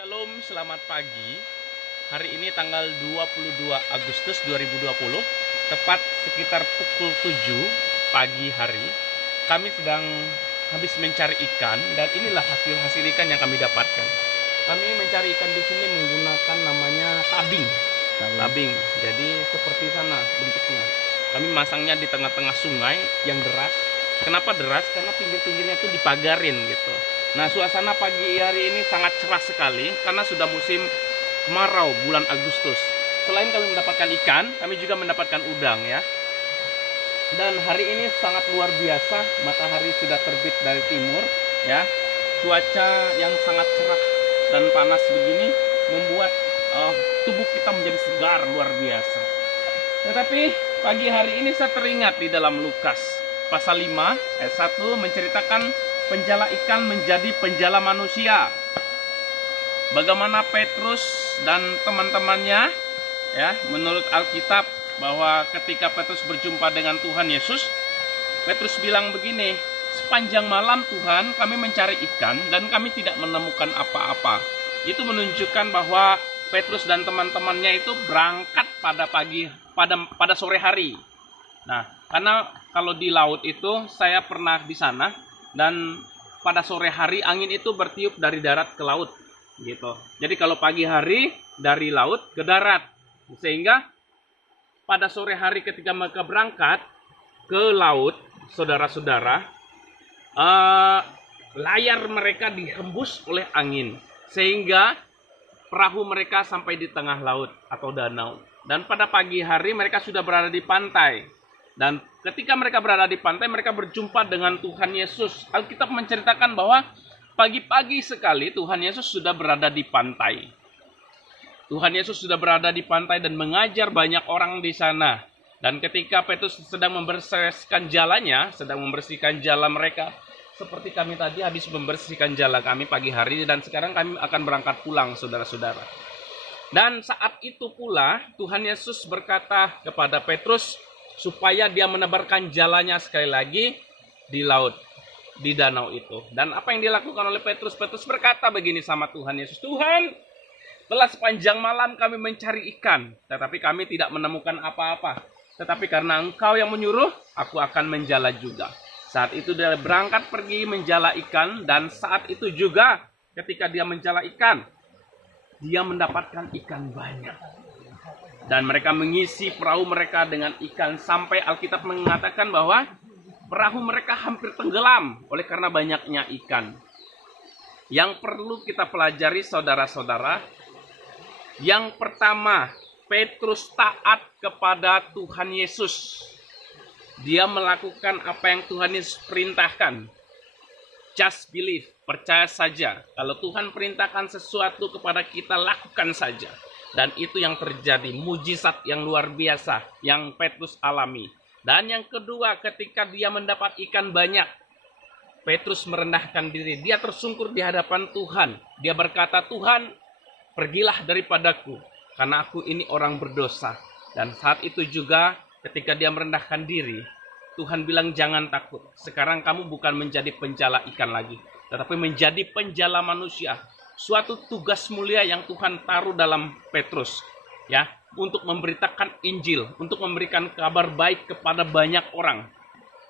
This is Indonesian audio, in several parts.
Shalom, selamat pagi. Hari ini tanggal 22 Agustus 2020, tepat sekitar pukul 7 pagi hari. Kami sedang habis mencari ikan dan inilah hasil ikan yang kami dapatkan. Kami mencari ikan di sini menggunakan namanya tabing. Tabing. Jadi seperti sana bentuknya. Kami masangnya di tengah-tengah sungai yang deras. Kenapa deras? Karena pinggir-pinggirnya tuh dipagarin gitu. Nah, suasana pagi hari ini sangat cerah sekali karena sudah musim kemarau bulan Agustus. Selain kami mendapatkan ikan, kami juga mendapatkan udang ya. Dan hari ini sangat luar biasa, matahari sudah terbit dari timur ya. Cuaca yang sangat cerah dan panas begini membuat tubuh kita menjadi segar luar biasa. Tetapi pagi hari ini saya teringat di dalam Lukas pasal 5 ayat 1 menceritakan penjala ikan menjadi penjala manusia. Bagaimana Petrus dan teman-temannya ya, menurut Alkitab bahwa ketika Petrus berjumpa dengan Tuhan Yesus, Petrus bilang begini, "Sepanjang malam Tuhan, kami mencari ikan dan kami tidak menemukan apa-apa." Itu menunjukkan bahwa Petrus dan teman-temannya itu berangkat pada sore hari. Nah, karena kalau di laut itu saya pernah di sana dan pada sore hari angin itu bertiup dari darat ke laut gitu. Jadi kalau pagi hari dari laut ke darat. Sehingga pada sore hari ketika mereka berangkat ke laut, saudara-saudara, layar mereka dihembus oleh angin sehingga perahu mereka sampai di tengah laut atau danau. Dan pada pagi hari mereka sudah berada di pantai. Dan ketika mereka berada di pantai, mereka berjumpa dengan Tuhan Yesus. Alkitab menceritakan bahwa pagi-pagi sekali Tuhan Yesus sudah berada di pantai. Tuhan Yesus sudah berada di pantai dan mengajar banyak orang di sana. Dan ketika Petrus sedang membersihkan jalannya, sedang membersihkan jala mereka, seperti kami tadi habis membersihkan jala kami pagi hari, dan sekarang kami akan berangkat pulang, saudara-saudara. Dan saat itu pula Tuhan Yesus berkata kepada Petrus, supaya dia menebarkan jalannya sekali lagi di laut, di danau itu. Dan apa yang dilakukan oleh Petrus? Petrus berkata begini sama Tuhan Yesus, "Tuhan, telah sepanjang malam kami mencari ikan, tetapi kami tidak menemukan apa-apa. Tetapi karena Engkau yang menyuruh, aku akan menjala juga." Saat itu dia berangkat pergi menjala ikan, dan saat itu juga ketika dia menjala ikan, dia mendapatkan ikan banyak. Dan mereka mengisi perahu mereka dengan ikan sampai Alkitab mengatakan bahwa perahu mereka hampir tenggelam oleh karena banyaknya ikan. Yang perlu kita pelajari saudara-saudara, yang pertama, Petrus taat kepada Tuhan Yesus. Dia melakukan apa yang Tuhan Yesus perintahkan. Just believe, percaya saja. Kalau Tuhan perintahkan sesuatu kepada kita, lakukan saja. Dan itu yang terjadi, mujizat yang luar biasa yang Petrus alami. Dan yang kedua, ketika dia mendapat ikan banyak, Petrus merendahkan diri. Dia tersungkur di hadapan Tuhan. Dia berkata, "Tuhan, pergilah daripadaku, karena aku ini orang berdosa." Dan saat itu juga ketika dia merendahkan diri, Tuhan bilang, "Jangan takut. Sekarang kamu bukan menjadi penjala ikan lagi, tetapi menjadi penjala manusia." Suatu tugas mulia yang Tuhan taruh dalam Petrus ya, untuk memberitakan Injil, untuk memberikan kabar baik kepada banyak orang.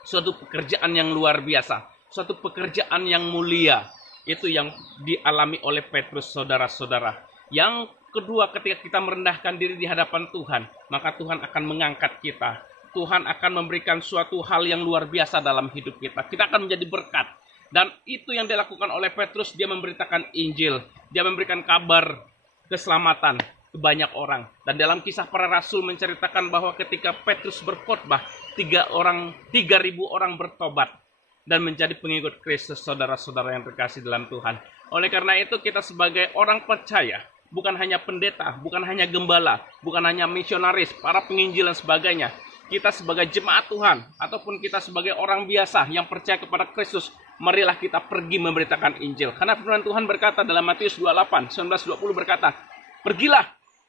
Suatu pekerjaan yang luar biasa, suatu pekerjaan yang mulia. Itu yang dialami oleh Petrus, saudara-saudara. Yang kedua, ketika kita merendahkan diri di hadapan Tuhan, maka Tuhan akan mengangkat kita. Tuhan akan memberikan suatu hal yang luar biasa dalam hidup kita. Kita akan menjadi berkat. Dan itu yang dilakukan oleh Petrus, dia memberitakan Injil. Dia memberikan kabar keselamatan ke banyak orang. Dan dalam Kisah Para Rasul menceritakan bahwa ketika Petrus berkhotbah, 3.000 orang bertobat dan menjadi pengikut Kristus, saudara-saudara yang terkasih dalam Tuhan. Oleh karena itu kita sebagai orang percaya, bukan hanya pendeta, bukan hanya gembala, bukan hanya misionaris, para penginjil dan sebagainya. Kita sebagai jemaat Tuhan, ataupun kita sebagai orang biasa yang percaya kepada Kristus, marilah kita pergi memberitakan Injil. Karena firman Tuhan berkata dalam Matius 28, 19-20 berkata, "Pergilah,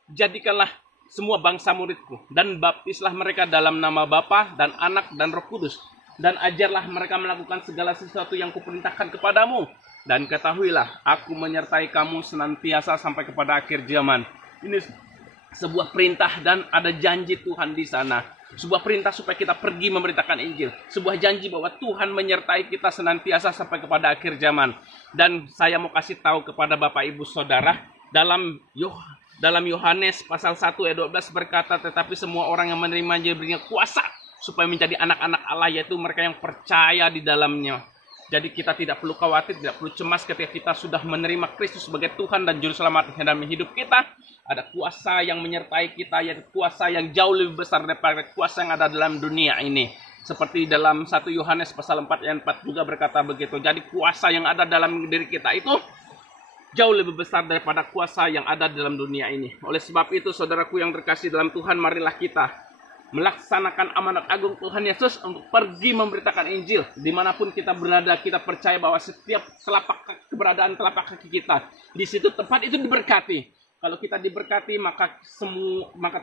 jadikanlah semua bangsa muridku, dan baptislah mereka dalam nama Bapa dan Anak dan Roh Kudus, dan ajarlah mereka melakukan segala sesuatu yang kuperintahkan kepadamu. Dan ketahuilah, aku menyertai kamu senantiasa sampai kepada akhir zaman. Ini sebuah perintah dan ada janji Tuhan di sana. Sebuah perintah supaya kita pergi memberitakan Injil. Sebuah janji bahwa Tuhan menyertai kita senantiasa sampai kepada akhir zaman. Dan saya mau kasih tahu kepada Bapak Ibu Saudara, dalam Yohanes pasal 1 ayat 12 berkata, tetapi semua orang yang menerima Injil diberinya kuasa supaya menjadi anak-anak Allah, yaitu mereka yang percaya di dalamnya. Jadi kita tidak perlu khawatir, tidak perlu cemas ketika kita sudah menerima Kristus sebagai Tuhan dan Juru Selamat dalam hidup kita. Ada kuasa yang menyertai kita, yaitu kuasa yang jauh lebih besar daripada kuasa yang ada dalam dunia ini. Seperti dalam 1 Yohanes pasal 4 ayat 4 juga berkata begitu. Jadi kuasa yang ada dalam diri kita itu jauh lebih besar daripada kuasa yang ada dalam dunia ini. Oleh sebab itu, saudaraku yang terkasih dalam Tuhan, marilah kita melaksanakan amanat agung Tuhan Yesus untuk pergi memberitakan Injil. Dimanapun kita berada, kita percaya bahwa setiap keberadaan telapak kaki kita, di situ tempat itu diberkati. Kalau kita diberkati, maka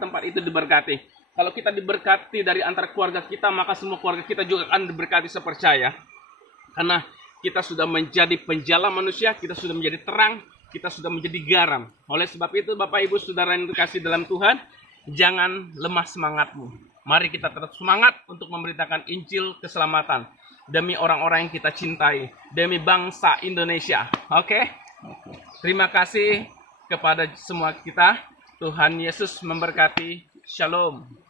tempat itu diberkati. Kalau kita diberkati dari antara keluarga kita, maka semua keluarga kita juga akan diberkati, saya percaya. Karena kita sudah menjadi penjala manusia, kita sudah menjadi terang, kita sudah menjadi garam. Oleh sebab itu, Bapak Ibu Saudara yang terkasih dalam Tuhan, jangan lemah semangatmu. Mari kita tetap semangat untuk memberitakan Injil keselamatan demi orang-orang yang kita cintai, demi bangsa Indonesia. Oke? Terima kasih kepada semua kita. Tuhan Yesus memberkati. Shalom.